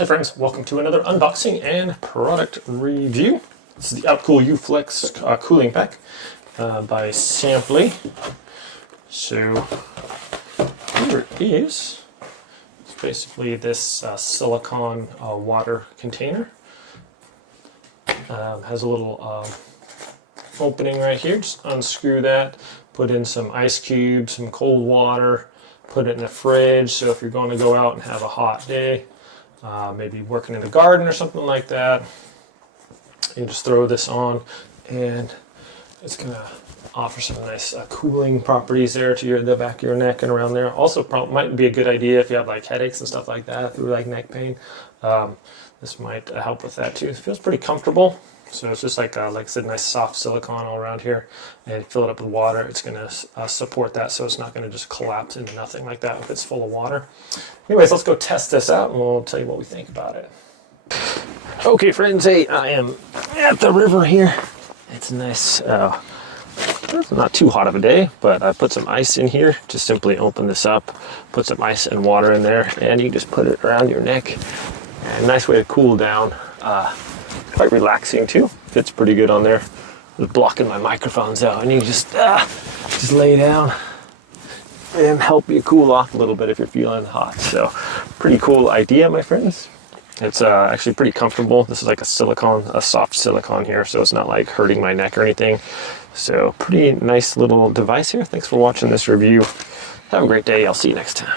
Hi friends, welcome to another unboxing and product review. This is the Outcool UFlex cooling pack by Samply. So here it is. It's basically this silicone water container. Has a little opening right here. Just unscrew that, put in some ice cubes, some cold water, put it in the fridge. So if you're going to go out and have a hot day, maybe working in the garden or something like that, you just throw this on and it's going to offer some nice cooling properties there to the back of your neck and around there. Also might be a good idea if you have like headaches and stuff like that, through like neck pain. This might help with that too. It feels pretty comfortable. So it's just like I said, nice soft silicone all around here, and fill it up with water. It's going to support that, so it's not going to just collapse into nothing like that if it's full of water. Anyways, let's go test this out and we'll tell you what we think about it. Okay friends, hey, I am at the river here. It's nice, it's not too hot of a day, but I put some ice in here. Just simply open this up, put some ice and water in there, and you just put it around your neck. And nice way to cool down. Quite relaxing too. Fits pretty good on there. I was blocking my microphones out, and you just lay down and help you cool off a little bit if you're feeling hot. So pretty cool idea, my friends. It's actually pretty comfortable. This is like a soft silicone here, so it's not like hurting my neck or anything. So pretty nice little device here. Thanks for watching this review. Have a great day. I'll see you next time.